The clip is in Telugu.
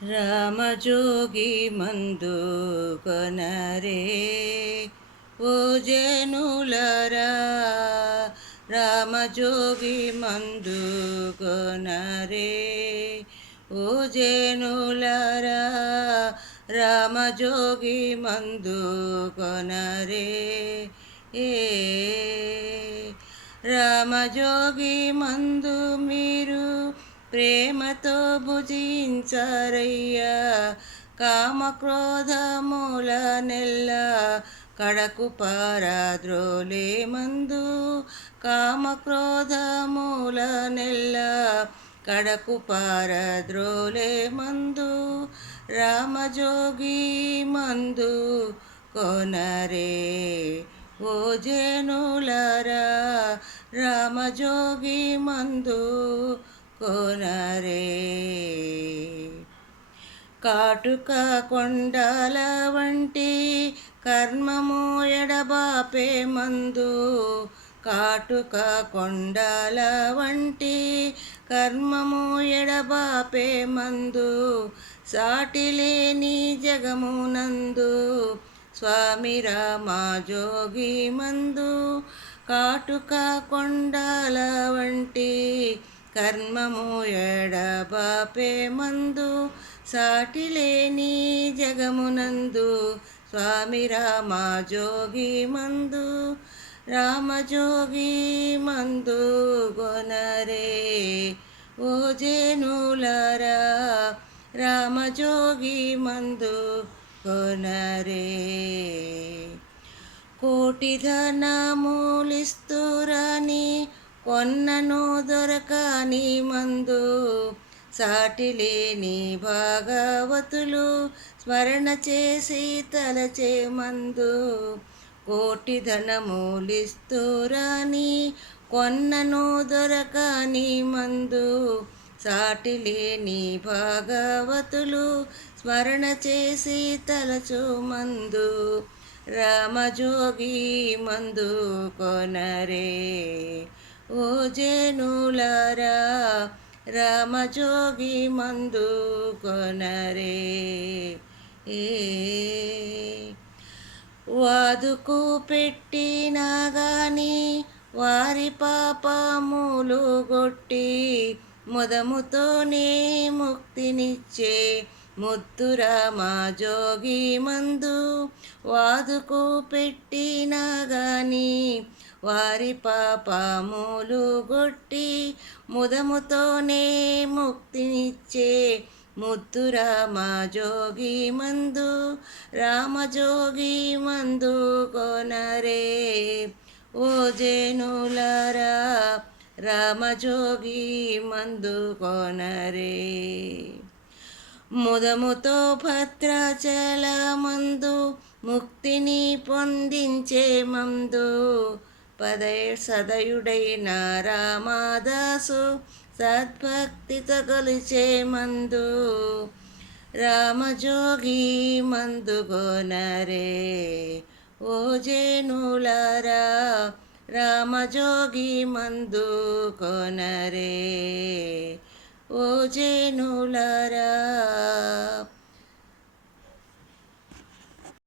రామజోగి మందు కొనరే ఓ జనులరా, రామజోగి మందు కొనరే ఓ జనులరా, రామజోగి మందు కొనరే ఏ రామజోగి మందు మీరు ప్రేమతో భుజించారయ్యా, కామక్రోధముల నెల్ల కడకు పారద్రోలే మందు, కామక్రోధముల నెల్ల కడకు పారద్రోలే మందు, రామజోగి మందు కొనరే ఓ జనులరా, రామజోగి మందు కొనరే. కాటుక కొండల వంటి కర్మము ఎడబాపే మందు, కాటుక కొండల వంటి కర్మము ఎడబాపే మందు, సాటిలేని జగమునందు స్వామి రామజోగి మందు, కాటుక కొండల వంటి కర్మము ఎడబాపే మందు, సాటిలేని జగమునందు స్వామి రామజోగి మందు, రామజోగి మందు కొనరే ఓ జనులరా, రామజోగి మందు కొనరే. కోటి ధనములిస్తురని కొన్నను దొరకని మందు, సాటిలేని భాగవతులు స్మరణ చేసి తలచే మందు, కోటి ధనములిస్తురని కొన్నను దొరకని మందు, సాటిలేని భాగవతులు స్మరణ చేసి తలచు మందు, రామజోగి మందు కొనరే ఓ జనులరా, రామజోగి మందు కొనరే ఏ వాదుకు పెట్టినా గాని వారి పాపములు గొట్టి ముదముతోనే ముక్తినిచ్చే ముద్దు రామజోగి మందు, వాదుకు పెట్టినా గాని వారి పాపములు గొట్టి ముదముతోనే ముక్తినిచ్చే ముద్దు రామజోగి మందు, రామజోగి మందు కొనరే ఓ జనులరా, రామజోగి మందు కొనరే. ముదముతో భద్రాచల మందు ముక్తిని పొందించే మందు, సదయుడైన రామదాసు సద్భక్తితో కొలిచే మందు, రామజోగి మందు కొనరే ఓ జనులరా, రామజోగి మందు కొనరే ఓ జనులరా.